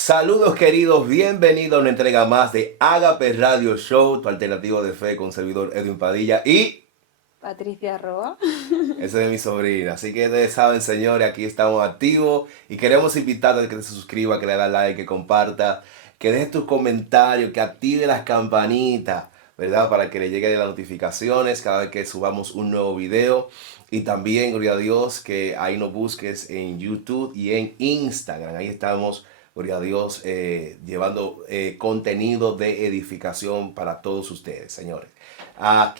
Saludos queridos, bienvenidos a una entrega más de Agape Radio Show, tu alternativo de fe con servidor Edwin Padilla y Patricia Roa. ese de mi sobrina. Así que ustedes saben, señores, aquí estamos activos y queremos invitarte a que se suscriba, que le da like, que comparta, que deje tus comentarios, que active las campanitas, ¿verdad? Para que le lleguen las notificaciones cada vez que subamos un nuevo video. Y también, gloria a Dios, que ahí nos busques en YouTube y en Instagram. Ahí estamos, gloria a Dios, llevando contenido de edificación para todos ustedes, señores.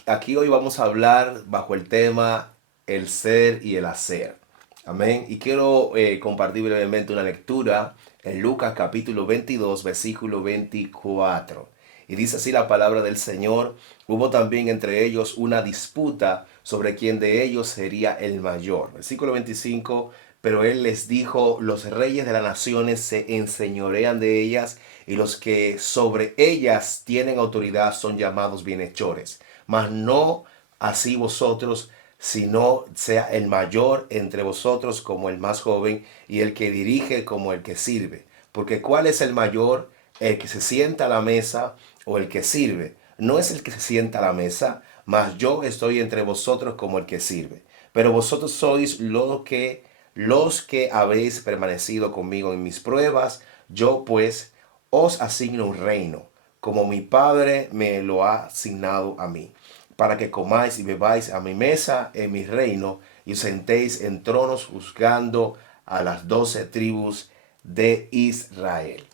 Aquí hoy vamos a hablar bajo el tema el ser y el hacer. Amén. Y quiero compartir brevemente una lectura en Lucas capítulo 22, versículo 24. Y dice así la palabra del Señor: hubo también entre ellos una disputa sobre quién de ellos sería el mayor. Versículo 25. Pero él les dijo: los reyes de las naciones se enseñorean de ellas, y los que sobre ellas tienen autoridad son llamados bienhechores. Mas no así vosotros, sino sea el mayor entre vosotros como el más joven, y el que dirige como el que sirve. Porque ¿cuál es el mayor? ¿El que se sienta a la mesa o el que sirve? No es el que se sienta a la mesa, mas yo estoy entre vosotros como el que sirve. Pero vosotros sois los que habéis permanecido conmigo en mis pruebas. Yo pues os asigno un reino, como mi Padre me lo ha asignado a mí, para que comáis y bebáis a mi mesa en mi reino, y os sentéis en tronos juzgando a las 12 tribus de Israel.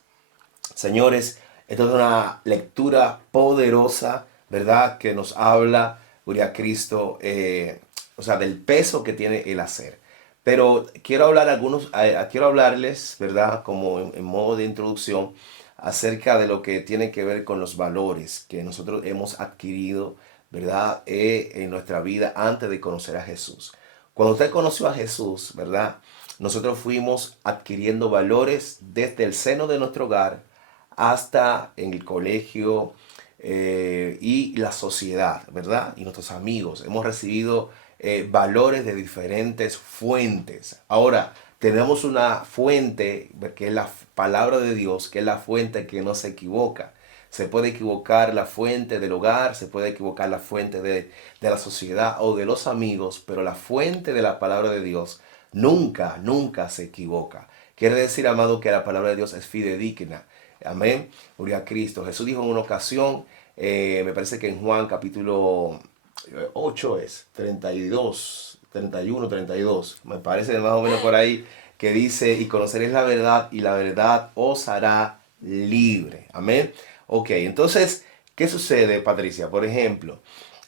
Señores, esta es una lectura poderosa, ¿verdad? Que nos habla, gloria a Cristo, del peso que tiene el hacer. Pero quiero hablarles, ¿verdad? Como en modo de introducción, acerca de lo que tiene que ver con los valores que nosotros hemos adquirido, ¿verdad? En nuestra vida antes de conocer a Jesús. Cuando usted conoció a Jesús, ¿verdad? Nosotros fuimos adquiriendo valores desde el seno de nuestro hogar hasta en el colegio, y la sociedad, ¿verdad? Y nuestros amigos. Hemos recibido valores de diferentes fuentes. Ahora, tenemos una fuente que es la palabra de Dios, que es la fuente que no se equivoca. Se puede equivocar la fuente del hogar, se puede equivocar la fuente de la sociedad o de los amigos, pero la fuente de la palabra de Dios nunca, nunca se equivoca. Quiere decir, amado, que la palabra de Dios es fidedigna. Amén. Gloria a Cristo. Jesús dijo en una ocasión, me parece que en Juan capítulo 8 es, 32, 31, 32. Me parece más o menos por ahí, que dice: y conoceréis la verdad, y la verdad os hará libre. Amén. Ok, entonces, ¿qué sucede, Patricia? Por ejemplo,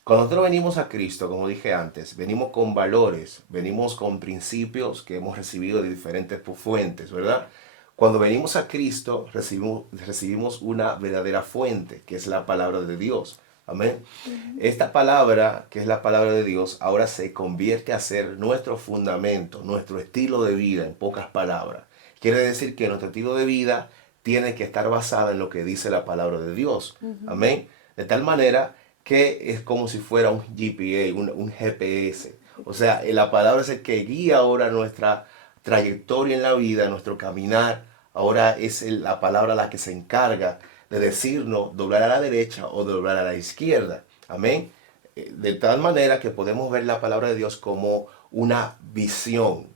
cuando nosotros venimos a Cristo, como dije antes, venimos con valores, venimos con principios que hemos recibido de diferentes fuentes, ¿verdad? Cuando venimos a Cristo, recibimos una verdadera fuente, que es la palabra de Dios. Amén. Ujú. Esta palabra, que es la palabra de Dios, ahora se convierte a ser nuestro fundamento, nuestro estilo de vida, en pocas palabras. Quiere decir que nuestro estilo de vida tiene que estar basado en lo que dice la palabra de Dios. Ujú. Amén. De tal manera que es como si fuera un GPA, un GPS. O sea, la palabra es el que guía ahora nuestra trayectoria en la vida, nuestro caminar. Ahora es la palabra la que se encarga de decirnos doblar a la derecha o doblar a la izquierda. Amén. De tal manera que podemos ver la palabra de Dios como una visión,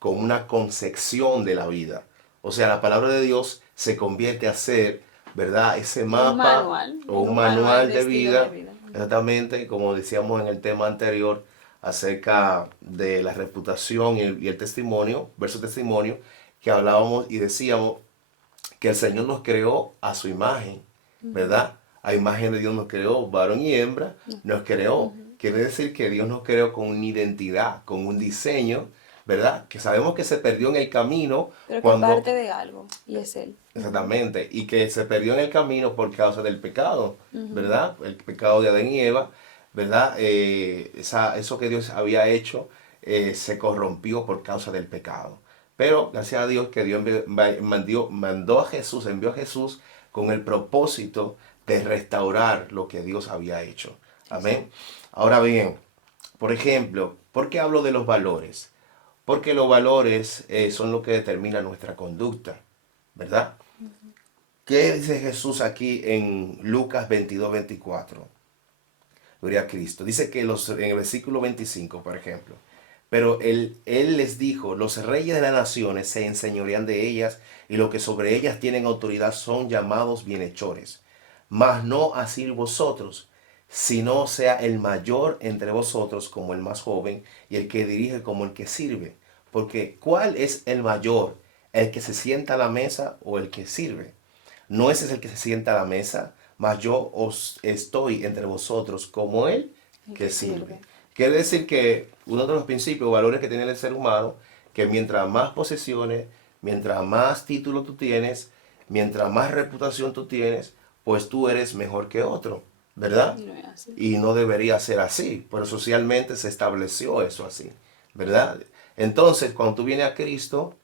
como una concepción de la vida. O sea, la palabra de Dios se convierte a ser, ¿verdad? Ese mapa o Un un manual manual de de estilo de vida, vida. Ujú. exactamente como decíamos en el tema anterior, acerca de la reputación y el testimonio, verso testimonio, que hablábamos y decíamos que el Señor nos creó a su imagen, Ujú. ¿verdad? A imagen de Dios nos creó, varón y hembra No. nos creó. Ujú. Quiere decir que Dios nos creó con una identidad, con un diseño, ¿verdad? Que sabemos que se perdió en el camino Pero que cuando, parte de algo, y es él. Ujú. exactamente, y que se perdió en el camino por causa del pecado, Ujú. ¿verdad? El pecado de Adán y Eva, ¿verdad? Eso que Dios había hecho se corrompió por causa del pecado. Pero gracias a Dios que Dios mandó a Jesús, envió a Jesús con el propósito de restaurar lo que Dios había hecho. Eso. Amén. Ahora bien, por ejemplo, ¿por qué hablo de los valores? Porque los valores son lo que determina nuestra conducta, ¿verdad? ¿Qué dice Jesús aquí en Lucas 22:24? Gloria a Cristo. Dice que en el versículo 25, por ejemplo, pero él les dijo, los reyes de las naciones se enseñorean de ellas y los que sobre ellas tienen autoridad son llamados bienhechores. Mas no así vosotros, sino sea el mayor entre vosotros como el más joven y el que dirige como el que sirve. Porque ¿cuál es el mayor? ¿El que se sienta a la mesa o el que sirve? No ese es el que se sienta a la mesa, mas yo os estoy entre vosotros como el El que que sirve. sirve. Quiere decir que uno de los principios o valores que tiene el ser humano, que mientras más posesiones, mientras más título tú tienes, mientras más reputación tú tienes, pues tú eres mejor que otro, ¿verdad? Y no es así. Y no debería ser así, pero socialmente se estableció eso así, ¿verdad? Entonces, cuando tú vienes a Cristo,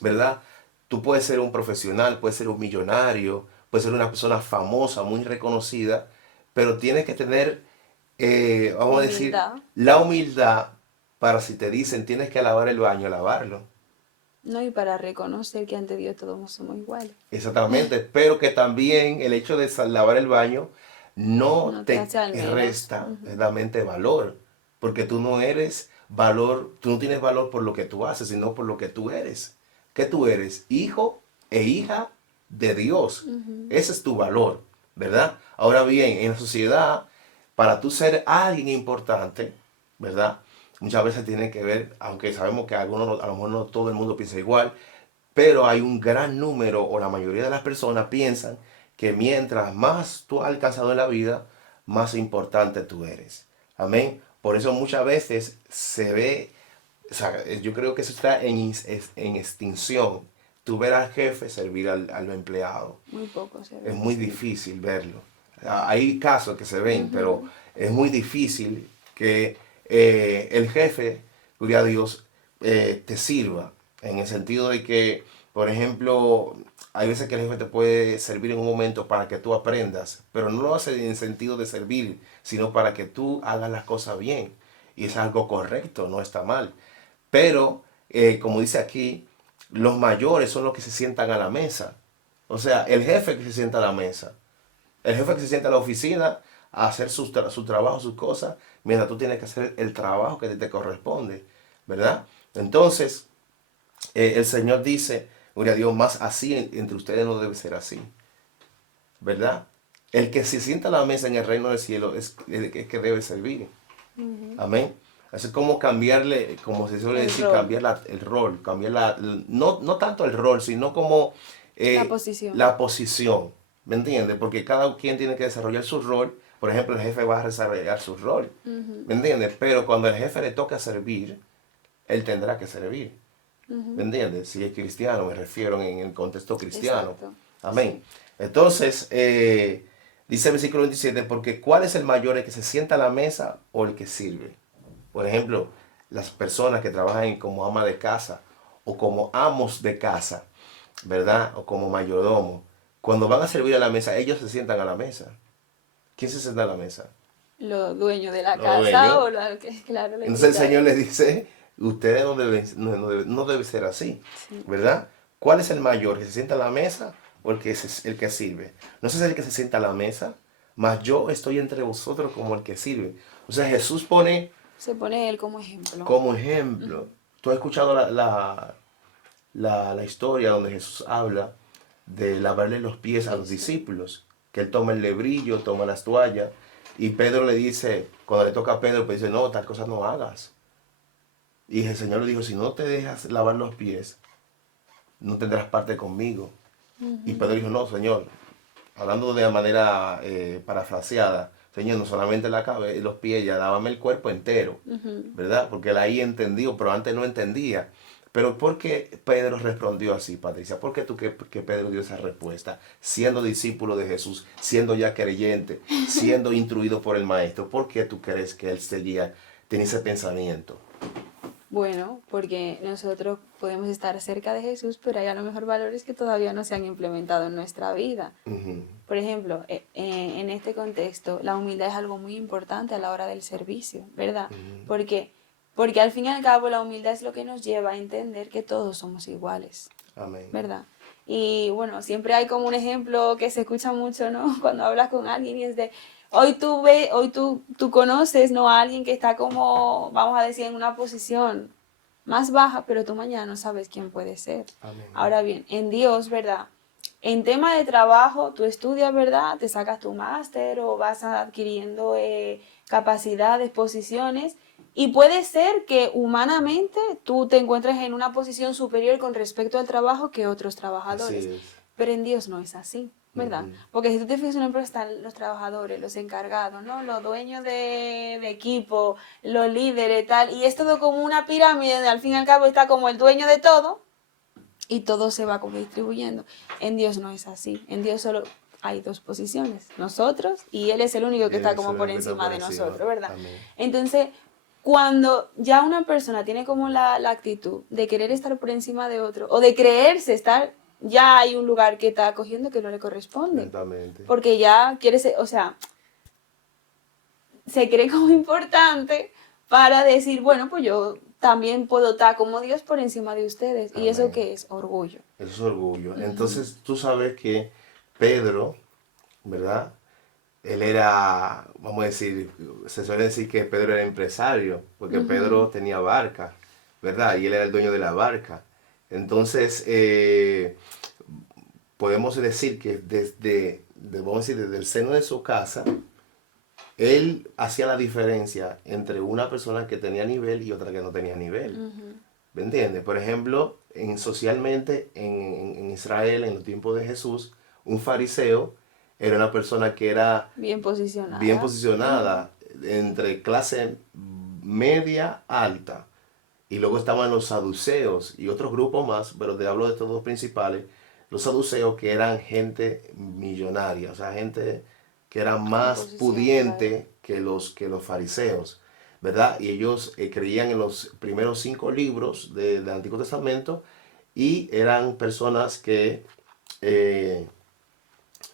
¿verdad? Tú puedes ser un profesional, puedes ser un millonario, puedes ser una persona famosa, muy reconocida, pero tienes que tener, vamos a decir, Humildad. la humildad para si te dicen tienes que lavar el baño, lavarlo. No, y para reconocer que ante Dios todos somos iguales. Exactamente, pero que también el hecho de lavar el baño no No te te hace al menos. resta Ujú. realmente valor, porque tú no eres valor, tú no tienes valor por lo que tú haces, sino por lo que tú eres. ¿Qué tú eres? Hijo e hija de Dios. Ujú. Ese es tu valor, ¿verdad? Ahora bien, en la sociedad, para tú ser alguien importante, ¿verdad? Muchas veces tiene que ver, aunque sabemos que algunos, a lo mejor no todo el mundo piensa igual, pero hay un gran número o la mayoría de las personas piensan que mientras más tú has alcanzado en la vida, más importante tú eres. Amén. Por eso muchas veces se ve, o sea, yo creo que eso está en extinción. Tú ver al jefe servir al empleado. Muy poco se Es ve, muy sí. difícil verlo. Hay casos que se ven, pero Ujú. es muy difícil que el jefe, gloria a Dios, te sirva. En el sentido de que, por ejemplo, hay veces que el jefe te puede servir en un momento para que tú aprendas, pero no lo hace en el sentido de servir, sino para que tú hagas las cosas bien. Y es algo correcto, no está mal. Pero, como dice aquí, los mayores son los que se sientan a la mesa. O sea, el jefe que se sienta a la mesa, el jefe que se sienta a la oficina a hacer su trabajo, sus cosas, mientras tú tienes que hacer el trabajo que te corresponde, ¿verdad? Entonces, el Señor dice, gloria a Dios, más así entre ustedes no debe ser así, ¿verdad? El que se sienta a la mesa en el reino del cielo es el que debe servir. Ujú. Amén. Así es como cambiarle, como se suele El decir, rol, cambiar el rol, cambiar no tanto el rol, sino como la la posición. posición. ¿Me entiendes? Porque cada quien tiene que desarrollar su rol. Por ejemplo, el jefe va a desarrollar su rol. Ujú. ¿Me entiendes? Pero cuando el jefe le toca servir, él tendrá que servir. ¿Me Ujú. entiendes? Si es cristiano, me refiero en el contexto cristiano. Exacto. Amén. Sí. Entonces, dice el versículo 27, porque ¿cuál es el mayor, el que se sienta a la mesa o el que sirve? Por ejemplo, las personas que trabajan como ama de casa o como amos de casa, ¿verdad? O como mayordomo. Cuando van a servir a la mesa, ellos se sientan a la mesa. ¿Quién se sienta a la mesa? Los dueños de la Los casa dueños. o los que, claro, los Entonces el Señor invitados. les dice, ustedes no debe ser así, Sí. ¿verdad? ¿Cuál es el mayor? ¿Que se sienta a la mesa o el que sirve? No sé si es el que se sienta a la mesa, mas yo estoy entre vosotros como el que sirve. O sea, Jesús pone Se pone él como ejemplo. como ejemplo. Ujú. Tú has escuchado la historia donde Jesús habla de lavarle los pies a Sí, los sí. discípulos, que él toma el lebrillo, toma las toallas, y Pedro le dice, cuando le toca a Pedro, pues dice, no, tal cosa no hagas. Y el Señor le dijo, si no te dejas lavar los pies, no tendrás parte conmigo. Y Ujú. Pedro dijo, no, Señor, hablando de manera parafraseada, Señor, no solamente la cabeza, los pies, ya dávame el cuerpo entero, Ujú. ¿verdad? Porque él ahí entendió, pero antes no entendía. Pero ¿por qué Pedro respondió así, Patricia? ¿Por qué tú que Pedro dio esa respuesta? Siendo discípulo de Jesús, siendo ya creyente, siendo instruido por el Maestro, ¿por qué tú crees que él seguía, tenía ese pensamiento? Bueno, porque nosotros podemos estar cerca de Jesús, pero hay a lo mejor valores que todavía no se han implementado en nuestra vida. Ujú, Por ejemplo, en este contexto, la humildad es algo muy importante a la hora del servicio, ¿verdad? ujú. Porque, porque al fin y al cabo la humildad es lo que nos lleva a entender que todos somos iguales, Amén. ¿verdad? Y bueno, siempre hay como un ejemplo que se escucha mucho, ¿no? Cuando hablas con alguien y es de, hoy tú conoces, ¿no? A alguien que está como, vamos a decir, en una posición más baja, pero tú mañana no sabes quién puede ser. Amén. Ahora bien, en Dios, ¿verdad? En tema de trabajo, tú estudias, ¿verdad? Te sacas tu máster o vas adquiriendo capacidades, posiciones, y puede ser que humanamente tú te encuentres en una posición superior con respecto al trabajo que otros Así trabajadores, es. pero en Dios no es así, ¿verdad? Ujú. Porque si tú te fijas en una empresa están los trabajadores, los encargados, ¿no? Los dueños de equipo, los líderes, tal, y es todo como una pirámide, donde al fin y al cabo está como el dueño de todo, y todo se va como distribuyendo. En Dios no es así. En Dios solo hay dos posiciones, nosotros y Él es el único que Él está es como el por único que está encima por de encima. nosotros, ¿verdad? Amén. Entonces, cuando ya una persona tiene como la actitud de querer estar por encima de otro o de creerse estar, ya hay un lugar que está cogiendo que no le corresponde. Lentamente. Porque ya quiere ser, o sea, se cree como importante para decir, bueno, pues yo también puedo estar como Dios por encima de ustedes. ¿Y eso Amén. qué es? Orgullo. Eso es orgullo. Ujú. Entonces tú sabes que Pedro, ¿verdad? Él era, vamos a decir, se suele decir que Pedro era empresario, porque Ujú. Pedro tenía barca, ¿verdad? Y él era el dueño de la barca. Entonces, podemos decir que vamos a decir, desde el seno de su casa, él hacía la diferencia entre una persona que tenía nivel y otra que no tenía nivel. Ujú. ¿Me entiendes? Por ejemplo, socialmente en Israel, en los tiempos de Jesús, un fariseo era una persona que era Bien bien posicionada. Ujú. posicionada entre clase media alta. Y luego estaban los saduceos y otros grupos más, pero te hablo de estos dos principales. Los saduceos que eran gente millonaria, o sea, gente que era Con más posición, claro. pudiente que los fariseos, ¿verdad? Y ellos creían en los primeros 5 libros del Antiguo Testamento y eran personas que eh,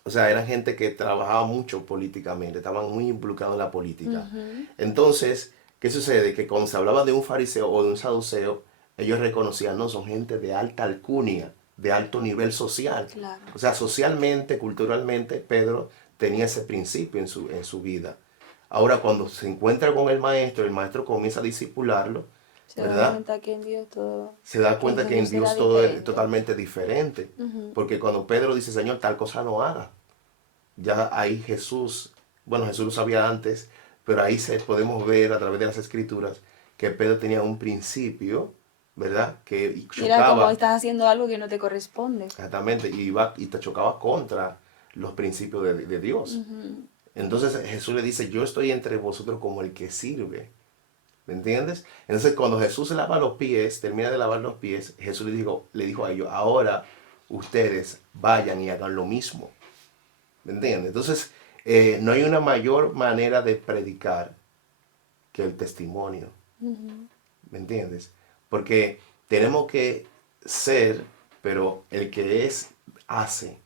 o sea, eran gente que trabajaba mucho políticamente, estaban muy involucrados en la política. Ujú. Entonces, ¿qué sucede? Que cuando se hablaba de un fariseo o de un saduceo, ellos reconocían, no, son gente de alta alcurnia, de alto nivel social. Claro. O sea, socialmente, culturalmente, Pedro tenía ese principio en su vida. Ahora, cuando se encuentra con el maestro comienza a discipularlo, Se da ¿verdad? cuenta que en Dios todo, Se da que en cuenta que en Jesús era Dios todo es diferente. totalmente diferente. Ujú. Porque cuando Pedro dice, Señor, tal cosa no haga, ya ahí Jesús, bueno, Jesús lo sabía antes, pero ahí podemos ver a través de las escrituras que Pedro tenía un principio, ¿verdad? Que Mira cómo chocaba, estás haciendo algo que no te corresponde. exactamente, y te chocaba contra los principios de Dios. Ujú. Entonces Jesús le dice, yo estoy entre vosotros como el que sirve. ¿Me entiendes? Entonces cuando Jesús se lava los pies, termina de lavar los pies, Jesús le dijo a ellos, ahora ustedes vayan y hagan lo mismo. ¿Me entiendes? Entonces, no hay una mayor manera de predicar que el testimonio. Ujú. ¿Me entiendes? Porque tenemos que ser, pero el que es, hace.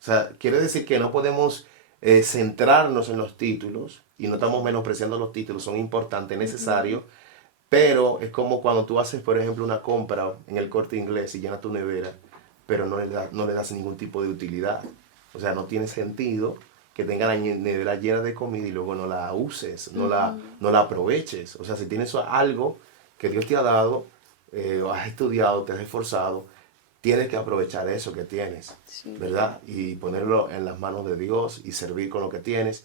O sea, quiere decir que no podemos centrarnos en los títulos, y no estamos menospreciando los títulos, son importantes, Ujú. necesarios, pero es como cuando tú haces, por ejemplo, una compra en el Corte Inglés y llenas tu nevera, pero no le das ningún tipo de utilidad. O sea, no tiene sentido que tenga la nevera llena de comida y luego no la uses, Ujú. no la aproveches. O sea, si tienes algo que Dios te ha dado, o has estudiado, te has esforzado, tienes que aprovechar eso que tienes, Sí. ¿verdad? Y ponerlo en las manos de Dios y servir con lo que tienes,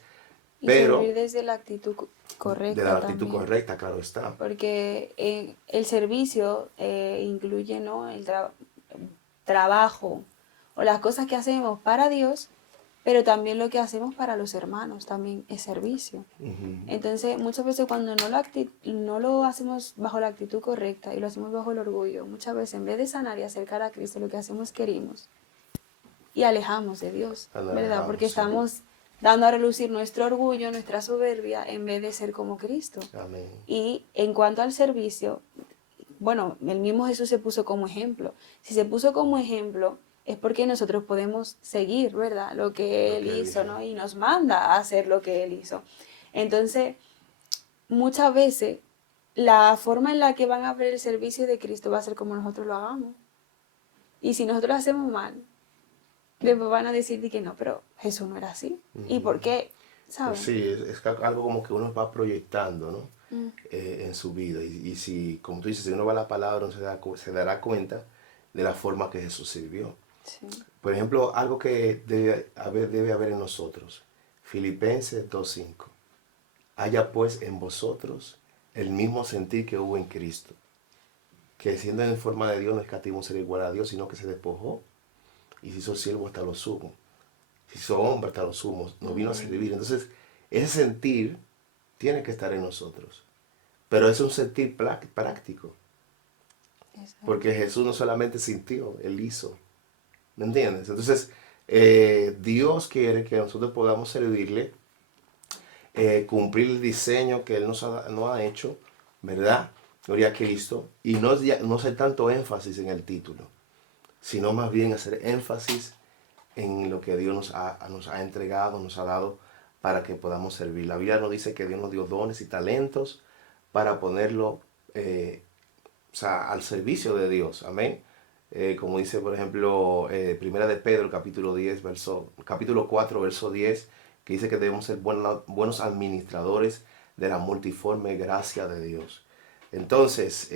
Y pero servir desde la actitud de la correcta actitud también. correcta, claro está. Porque el servicio incluye, ¿no? El trabajo o las cosas que hacemos para Dios, pero también lo que hacemos para los hermanos, también es servicio. Ujú. Entonces, muchas veces cuando no lo hacemos bajo la actitud correcta y lo hacemos bajo el orgullo, muchas veces en vez de sanar y acercar a Cristo, lo que hacemos es que herimos y alejamos de Dios, Nos ¿verdad? Porque alejamos, sí. estamos dando a relucir nuestro orgullo, nuestra soberbia, en vez de ser como Cristo. Amén. Y en cuanto al servicio, bueno, el mismo Jesús se puso como ejemplo. Si se puso como ejemplo, es porque nosotros podemos seguir, ¿verdad? Lo que Lo Él que hizo, hizo. ¿no? Y nos manda a hacer lo que Él hizo. Entonces, muchas veces, la forma en la que van a ver el servicio de Cristo va a ser como nosotros lo hagamos. Y si nosotros hacemos mal, después van a decir de que no, pero Jesús no era así. ¿Y por qué? Pues ¿Saben? sí, es algo como que uno va proyectando, ¿no? Mm, En su vida. Y si, como tú dices, si uno va a la palabra, uno se dará cuenta de la forma que Jesús sirvió. sí. Por ejemplo, algo que debe haber en nosotros. Filipenses 2:5. Haya pues en vosotros el mismo sentir que hubo en Cristo, que siendo en forma de Dios no escatimó ser igual a Dios, sino que se despojó y se hizo siervo hasta lo sumo. Se hizo hombre hasta lo sumo, nos vino a servir. Entonces, ese sentir tiene que estar en nosotros. Pero es un sentir práctico, Exacto. porque Jesús no solamente sintió, Él hizo. ¿Me entiendes? Entonces, Dios quiere que nosotros podamos servirle, cumplir el diseño que Él nos ha hecho, ¿verdad? Gloria a Cristo. Y no hacer tanto énfasis en el título, sino más bien hacer énfasis en lo que Dios nos ha entregado, nos ha dado para que podamos servir. La Biblia nos dice que Dios nos dio dones y talentos para ponerlo o sea, al servicio de Dios. Amén. Como dice, por ejemplo, Primera de Pedro, capítulo 4, verso 10, que dice que debemos ser buenos administradores de la multiforme gracia de Dios. Entonces,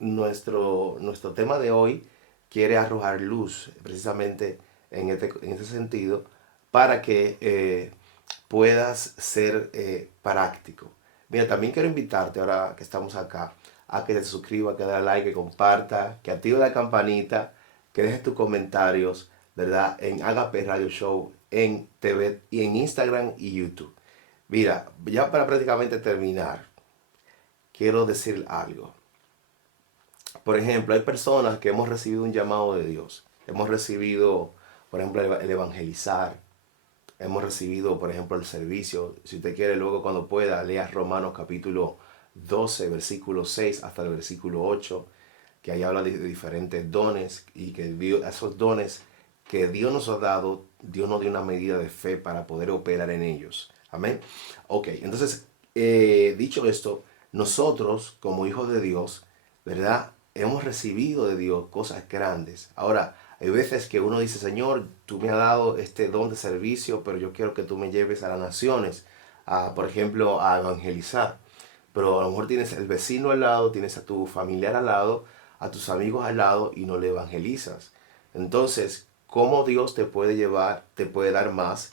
nuestro tema de hoy quiere arrojar luz precisamente en este sentido para que puedas ser práctico. Mira, también quiero invitarte ahora que estamos acá a que te suscriba, que dé like, que comparta, que active la campanita, que dejes tus comentarios, ¿verdad? En Agape Radio Show, en TV y en Instagram y YouTube. Mira, ya para prácticamente terminar, quiero decir algo. Por ejemplo, hay personas que hemos recibido un llamado de Dios. Hemos recibido, por ejemplo, el evangelizar. Hemos recibido, por ejemplo, el servicio. Si usted quiere, luego cuando pueda, lea Romanos capítulo 12, versículo 6 hasta el versículo 8, que ahí habla de diferentes dones y que esos dones que Dios nos ha dado, Dios nos dio una medida de fe para poder operar en ellos. Amén. Ok, entonces, dicho esto, nosotros como hijos de Dios, ¿verdad? Hemos recibido de Dios cosas grandes. Ahora, hay veces que uno dice, Señor, tú me has dado este don de servicio, pero yo quiero que tú me lleves a las naciones, por ejemplo, a evangelizar. Pero a lo mejor tienes el vecino al lado, tienes a tu familiar al lado, a tus amigos al lado y no le evangelizas. Entonces, ¿cómo Dios te puede llevar, te puede dar más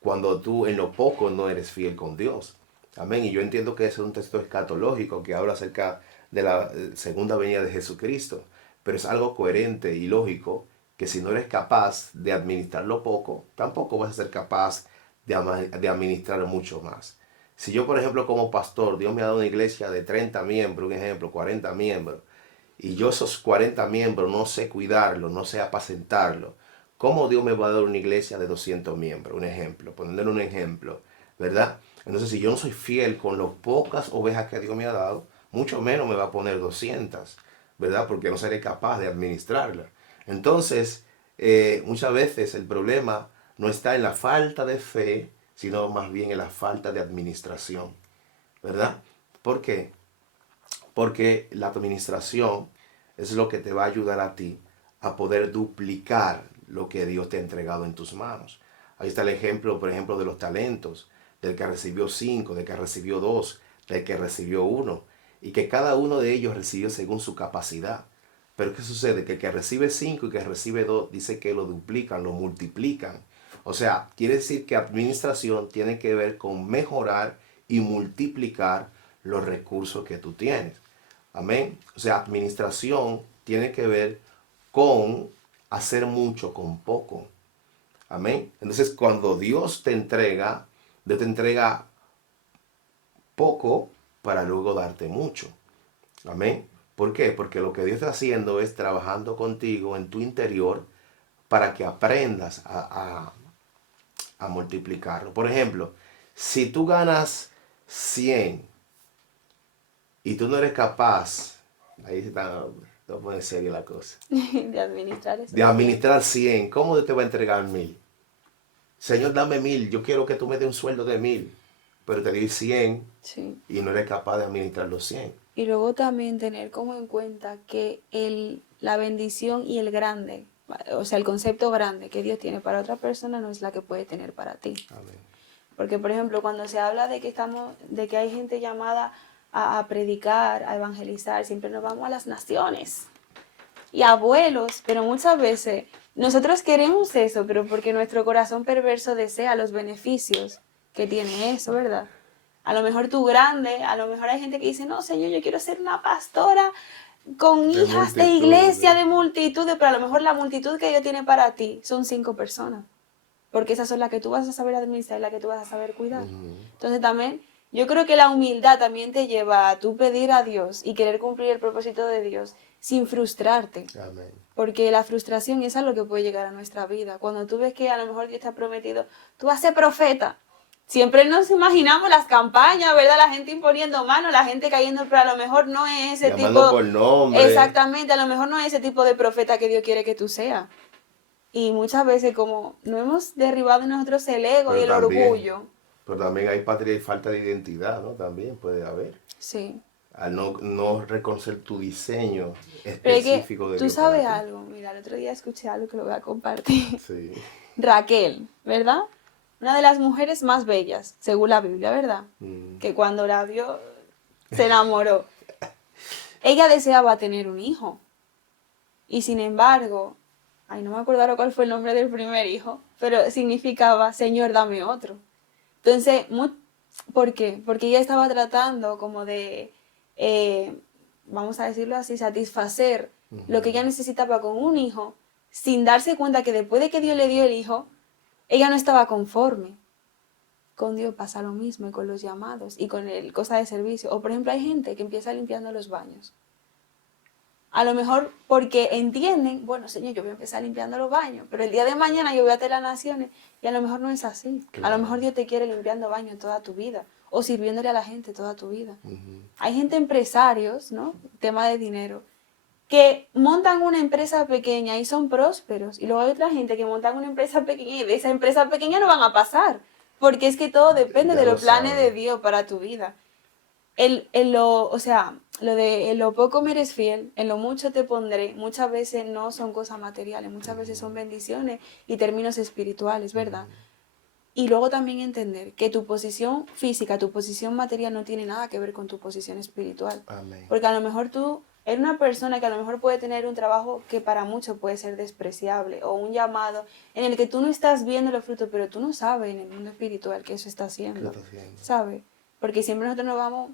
cuando tú en lo poco no eres fiel con Dios? Amén. Y yo entiendo que ese es un texto escatológico que habla acerca de la segunda venida de Jesucristo. Pero es algo coherente y lógico que si no eres capaz de administrar lo poco, tampoco vas a ser capaz de administrar mucho más. Si yo, por ejemplo, como pastor, Dios me ha dado una iglesia de 30 miembros, un ejemplo, 40 miembros, y yo esos 40 miembros no sé cuidarlos, no sé apacentarlos, ¿cómo Dios me va a dar una iglesia de 200 miembros? Un ejemplo, poniéndole un ejemplo, ¿verdad? Entonces, si yo no soy fiel con las pocas ovejas que Dios me ha dado, mucho menos me va a poner 200, ¿verdad? Porque no seré capaz de administrarla. Entonces, muchas veces el problema no está en la falta de fe, sino más bien en la falta de administración, ¿verdad? ¿Por qué? Porque la administración es lo que te va a ayudar a ti a poder duplicar lo que Dios te ha entregado en tus manos. Ahí está el ejemplo, por ejemplo, de los talentos, del que recibió 5, del que recibió 2, del que recibió 1, y que cada uno de ellos recibió según su capacidad. Pero ¿qué sucede? Que el que recibe 5 y que recibe 2 dice que lo duplican, lo multiplican. O sea, quiere decir que administración tiene que ver con mejorar y multiplicar los recursos que tú tienes. Amén. O sea, administración tiene que ver con hacer mucho con poco. Amén. Entonces, cuando Dios te entrega poco para luego darte mucho. Amén. ¿Por qué? Porque lo que Dios está haciendo es trabajando contigo en tu interior para que aprendas a multiplicarlo. Por ejemplo, si tú ganas 100 y tú no eres capaz, ahí está, no puede ser la cosa, De administrar eso. de administrar 100, ¿cómo Dios te va a entregar 1000? Señor, dame 1000, yo quiero que tú me des un sueldo de 1000, pero te di 100 Sí. y no eres capaz de administrar los 100. Y luego también tener como en cuenta que la bendición y el grande, o sea, el concepto grande que Dios tiene para otra persona no es la que puede tener para ti. Amén. Porque, por ejemplo, cuando se habla de que hay gente llamada a predicar, a evangelizar, siempre nos vamos a las naciones y abuelos, pero muchas veces nosotros queremos eso, pero porque nuestro corazón perverso desea los beneficios que tiene eso, ¿verdad? A lo mejor tú grande, a lo mejor hay gente que dice, no, Señor, yo quiero ser una pastora con De hijas de multitudes. iglesia, de multitudes, pero a lo mejor la multitud que Dios tiene para ti son 5 personas, porque esas son las que tú vas a saber administrar y las que tú vas a saber cuidar. Entonces también, yo creo que la humildad también te lleva a tú pedir a Dios y querer cumplir el propósito de Dios sin frustrarte. Amén. Porque la frustración es algo que puede llegar a nuestra vida. Cuando tú ves que a lo mejor Dios te ha prometido, tú vas a ser profeta. Siempre nos imaginamos las campañas, ¿verdad? La gente imponiendo manos, la gente cayendo, pero a lo mejor no es ese Llamando tipo. por nombre. Exactamente, a lo mejor no es ese tipo de profeta que Dios quiere que tú seas. Y muchas veces como no hemos derribado en nosotros el ego y el orgullo. Pero también hay patria y falta de identidad, ¿no? También puede haber. Sí. Al no reconocer tu diseño Pero es que específico de tú Dios sabes para ti. algo. Mira, el otro día escuché algo que lo voy a compartir. Sí. Raquel, ¿verdad? Una de las mujeres más bellas, según la Biblia, ¿verdad? Que cuando la vio, se enamoró. Ella deseaba tener un hijo. Y sin embargo, ay, no me acuerdo ahora cuál fue el nombre del primer hijo, pero significaba, Señor, dame otro. Entonces, ¿por qué? Porque ella estaba tratando como de, vamos a decirlo así, satisfacer lo que ella necesitaba con un hijo, sin darse cuenta que después de que Dios le dio el hijo, ella no estaba conforme. Con Dios pasa lo mismo y con los llamados y con el cosa de servicio. O por ejemplo, hay gente que empieza limpiando los baños. A lo mejor porque entienden, bueno, Señor, yo voy a empezar limpiando los baños, pero el día de mañana yo voy a tener las naciones y a lo mejor no es así. Claro. A lo mejor Dios te quiere limpiando baños toda tu vida o sirviéndole a la gente toda tu vida. Hay gente empresarios, ¿no? Tema de dinero, que montan una empresa pequeña y son prósperos. Y luego hay otra gente que montan una empresa pequeña y de esa empresa pequeña no van a pasar. Porque es que todo depende Ya de lo los planes saben. de Dios para tu vida. O sea, lo de en lo poco me eres fiel, en lo mucho te pondré, muchas veces no son cosas materiales, muchas veces son bendiciones y términos espirituales, ¿verdad? Y luego también entender que tu posición física, tu posición material no tiene nada que ver con tu posición espiritual. Amén. Porque a lo mejor tú eres una persona que a lo mejor puede tener un trabajo que para muchos puede ser despreciable o un llamado en el que tú no estás viendo los frutos, pero tú no sabes en el mundo espiritual que eso está haciendo. ¿Qué está haciendo? ¿Sabes? Porque siempre nosotros nos vamos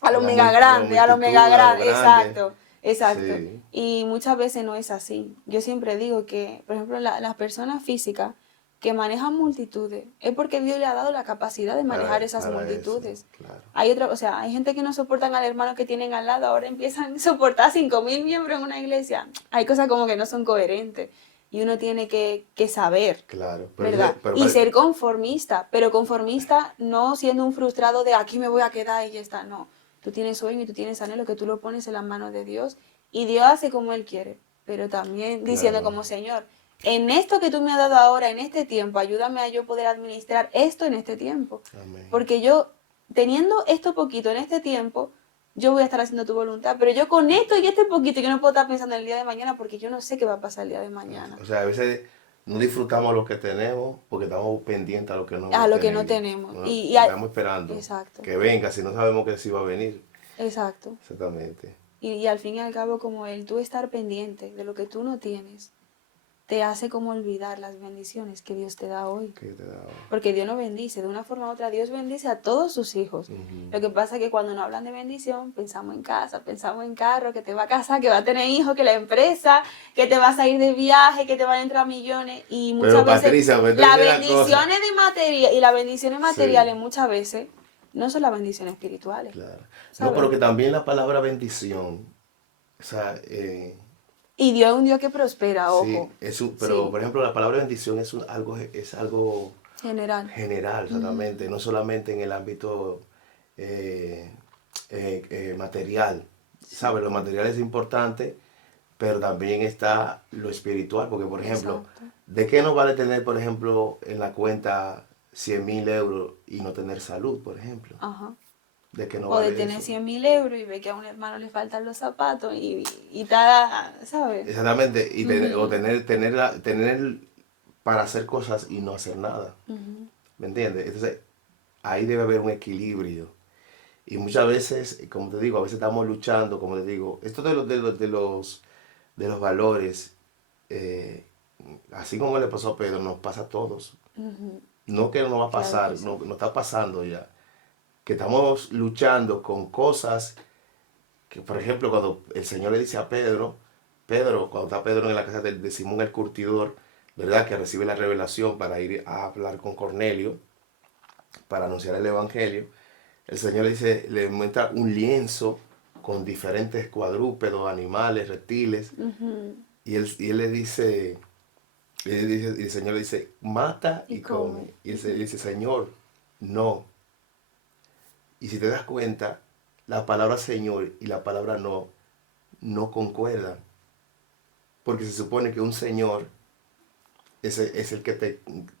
a lo A la mega grande, a lo multitud, mega a lo grande, grande. exacto, exacto. Sí. Y muchas veces no es así. Yo siempre digo que, por ejemplo, las personas físicas que manejan multitudes es porque Dios le ha dado la capacidad de manejar esas Para multitudes. eso, claro. Hay otra, o sea, hay gente que no soportan al hermano que tienen al lado, ahora empiezan a soportar 5.000 miembros en una iglesia. Hay cosas como que no son coherentes y uno tiene que saber. Claro. ¿Verdad? Y ser conformista, pero conformista no siendo un frustrado de aquí me voy a quedar y ya está, no. Tú tienes sueño y tú tienes anhelo que tú lo pones en las manos de Dios y Dios hace como Él quiere, pero también diciendo Claro. como Señor, en esto que tú me has dado ahora, en este tiempo, ayúdame a yo poder administrar esto en este tiempo. Amén. Porque yo, teniendo esto poquito en este tiempo, yo voy a estar haciendo tu voluntad, pero yo con esto y este poquito, yo no puedo estar pensando en el día de mañana porque yo no sé qué va a pasar el día de mañana. O sea, a veces no disfrutamos lo que tenemos porque estamos pendientes a lo que no A lo que no tenemos. tenemos. ¿No? Y Estamos esperando exacto. que venga, si no sabemos que sí va a venir. Exacto. Exactamente. Y al fin y al cabo, como el tú estar pendiente de lo que tú no tienes, te hace como olvidar las bendiciones que Dios te da hoy. ¿Qué te da hoy? Porque Dios nos bendice, de una forma u otra, Dios bendice a todos sus hijos. Lo que pasa es que cuando nos hablan de bendición, pensamos en casa, pensamos en carro, que te va a casar, que va a tener hijos, que la empresa, que te vas a ir de viaje, que te van a entrar millones. Y muchas Pero veces Patricia, me las entiendes la bendiciones de material y las bendiciones materiales Sí. muchas veces no son las bendiciones espirituales. Claro. No, ¿sabes? pero que también la palabra bendición, o sea, Y Dios es un Dios que prospera, sí, ojo. pero Sí. por ejemplo la palabra bendición es algo General. general, exactamente, no solamente en el ámbito material, ¿sabes? Lo material es importante, pero también está lo espiritual, porque por ejemplo, Exacto. ¿de qué nos vale tener, por ejemplo, en la cuenta 100.000 euros y no tener salud, por ejemplo? Ajá. de que no O de vale tener eso. 100.000 euros y ve que a un hermano le faltan los zapatos y está, ¿sabes? Exactamente, y o Ujú, tener para hacer cosas y no hacer nada, ujú. ¿me entiendes? Entonces, ahí debe haber un equilibrio. Y muchas veces, como te digo, a veces estamos luchando, como te digo, esto de los valores, eh, así como le pasó a Pedro, nos pasa a todos. Ujú, No que no va a claro que pasar, sí. no está pasando ya. Que estamos luchando con cosas que, por ejemplo, cuando el Señor le dice a Pedro, cuando está Pedro en la casa de Simón el curtidor, ¿verdad? Que recibe la revelación para ir a hablar con Cornelio, para anunciar el Evangelio, el Señor le dice, le muestra un lienzo con diferentes cuadrúpedos, animales, reptiles, Ujú. y él y el Señor le dice, mata Y y come. come. Y él le Ujú. dice, Señor, no. Y si te das cuenta, la palabra Señor y la palabra no concuerdan. Porque se supone que un Señor es el que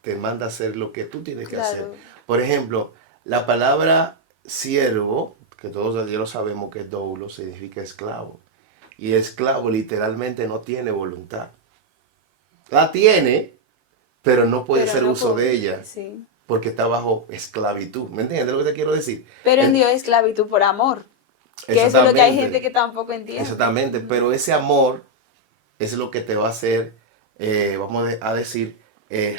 te manda a hacer lo que tú tienes que hacer. Claro, Por ejemplo, la palabra siervo, que todos ya lo sabemos que es doulo, significa esclavo. Y esclavo literalmente no tiene voluntad. La tiene, pero no puede pero hacer no uso de come, ella sí. porque está bajo esclavitud. ¿Me entiendes lo que te quiero decir? Pero en En- Dios esclavitud por amor, que eso es lo que hay gente exactamente, que tampoco entiende. exactamente. Ujú. Pero ese amor es lo que te va a hacer, vamos a decir,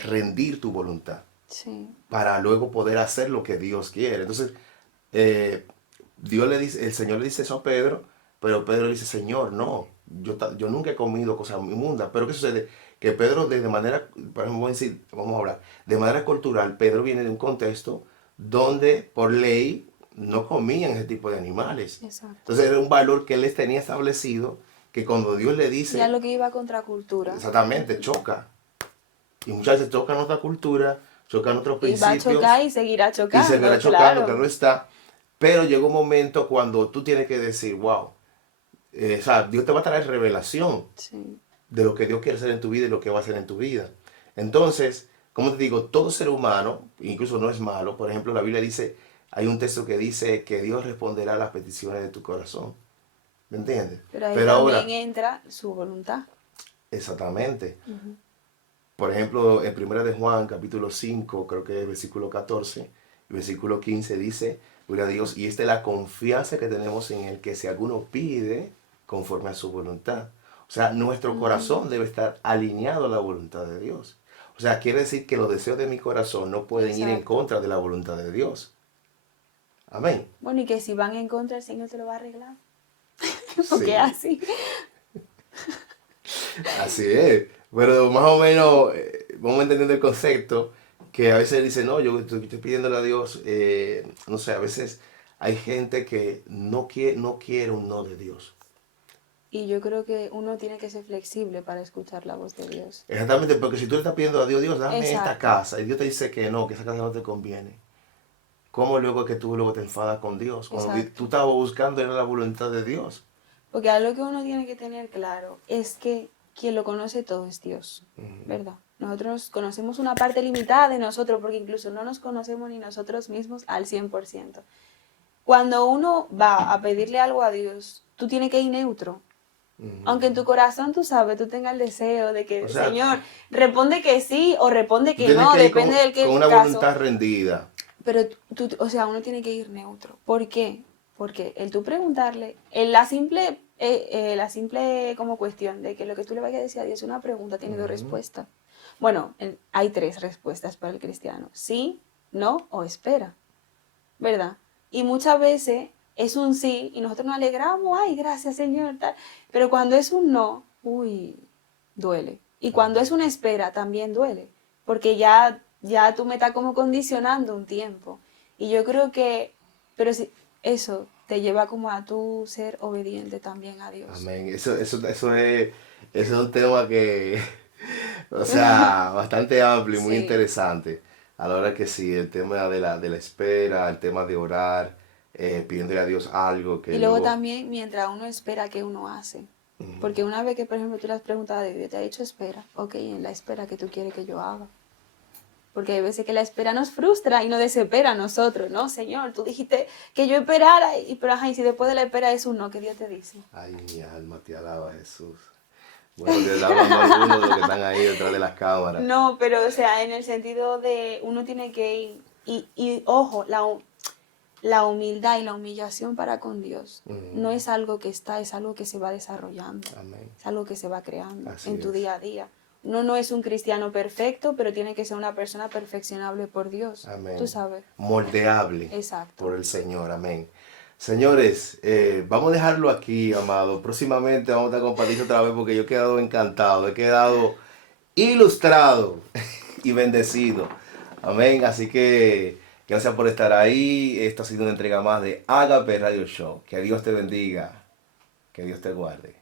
rendir tu voluntad Sí, para luego poder hacer lo que Dios quiere. Entonces, eh, Dios le dice, el Señor le dice eso a Pedro, pero Pedro le dice, Señor, no, yo nunca he comido cosas inmundas. Pero ¿qué sucede? Que Pedro, desde manera, por ejemplo, vamos a hablar, de manera cultural, Pedro viene de un contexto donde por ley no comían ese tipo de animales. exacto. Entonces era un valor que él les tenía establecido, que cuando Dios le Ya dice, lo que iba contra cultura. exactamente, Ujú. choca. Y muchas veces chocan otra cultura, chocan otros Y va a chocar principios, y seguirá y se verá chocando, chocando, que claro. no está. Pero llega un momento cuando tú tienes que decir, wow, o sea, Dios te va a traer revelación Sí. de lo que Dios quiere hacer en tu vida y lo que va a hacer en tu vida. Entonces, como te digo, todo ser humano, incluso no es malo. Por ejemplo, la Biblia dice, hay un texto que dice que Dios responderá a las peticiones de tu corazón. ¿Me entiendes? Pero ahí Pero también ahora, entra su voluntad. exactamente. Ujú. Por ejemplo, en Primera de Juan, capítulo 5 creo que es versículo 14 y versículo 15 dice, gloria a Dios, y esta es la confianza que tenemos en el que si alguno pide conforme a su voluntad. O sea, nuestro Ujú. corazón debe estar alineado a la voluntad de Dios. O sea, quiere decir que los deseos de mi corazón no pueden ir en Exacto. contra de la voluntad de Dios. Amén. Bueno, y que si van en contra, el Señor te lo va a arreglar. Porque Sí, así. así es. Pero más o menos vamos entendiendo el concepto que a veces dice, no, yo estoy pidiéndole a Dios, no sé, a veces hay gente que no quiere un no de Dios. Y yo creo que uno tiene que ser flexible para escuchar la voz de Dios. Exactamente, porque si tú le estás pidiendo a Dios, Dios, dame esta Exacto, casa, y Dios te dice que no, que esa casa no te conviene. ¿Cómo luego es que tú luego te enfadas con Dios? Cuando tú exacto. estabas buscando era la voluntad de Dios. Porque algo que uno tiene que tener claro es que quien lo conoce todo es Dios, ¿verdad? Nosotros conocemos una parte limitada de nosotros porque incluso no nos conocemos ni nosotros mismos al 100%. Cuando uno va a pedirle algo a Dios, tú tienes que ir neutro. Aunque en tu corazón tú sabes, tú tengas el deseo de O que, sea, Señor, responde que sí o responde tú que tienes no, que ir depende con, del con una caso. voluntad rendida. Pero o sea, uno tiene que ir neutro. ¿Por qué? Porque el tú preguntarle, la simple como cuestión de que lo que tú le vayas a decir a Dios es una pregunta, tiene dos Ujú, respuestas. Bueno, hay tres respuestas para el cristiano: sí, no o espera, ¿verdad? Y muchas veces es un sí y nosotros nos alegramos, ay, gracias Señor, tal. Pero cuando es un no, uy, duele. Y cuando es una espera, también duele, porque ya tú me estás como condicionando un tiempo. Y yo creo que, pero si, eso te lleva como a tú ser obediente también a Dios. amén. Eso es un tema que, o sea, bastante amplio y muy Sí. interesante. A la hora que sí, el tema de la espera, el tema de orar, pidiéndole a Dios algo que Y luego luego... también mientras uno espera, ¿qué uno hace? Ujú. Porque una vez que, por ejemplo, tú le has preguntado a Dios, te ha dicho espera, ok, en la espera que tú quieres que yo haga. Porque hay veces que la espera nos frustra y nos desespera a nosotros, ¿no? Señor, tú dijiste que yo esperara, pero ajá, y si después de la espera es un no, ¿qué Dios te dice? Ay, mi alma, te alaba Jesús. Bueno, te está hablando algunos de los que están ahí detrás de las cámaras. No, pero o sea, en el sentido de uno tiene que ir, y ojo, la humildad y la humillación para con Dios no es algo que está, es algo que se va desarrollando, Amén. es algo que se va creando Así en tu es. día a día. Uno no es un cristiano perfecto, pero tiene que ser una persona perfeccionable por Dios. Amén. Tú sabes. Moldeable. Exacto. Por el Señor. Amén. Señores, vamos a dejarlo aquí, amado. Próximamente vamos a compartir otra vez porque yo he quedado encantado, he quedado ilustrado y bendecido. Amén. Así que gracias por estar ahí. Esto ha sido una entrega más de Agape Radio Show. Que Dios te bendiga. Que Dios te guarde.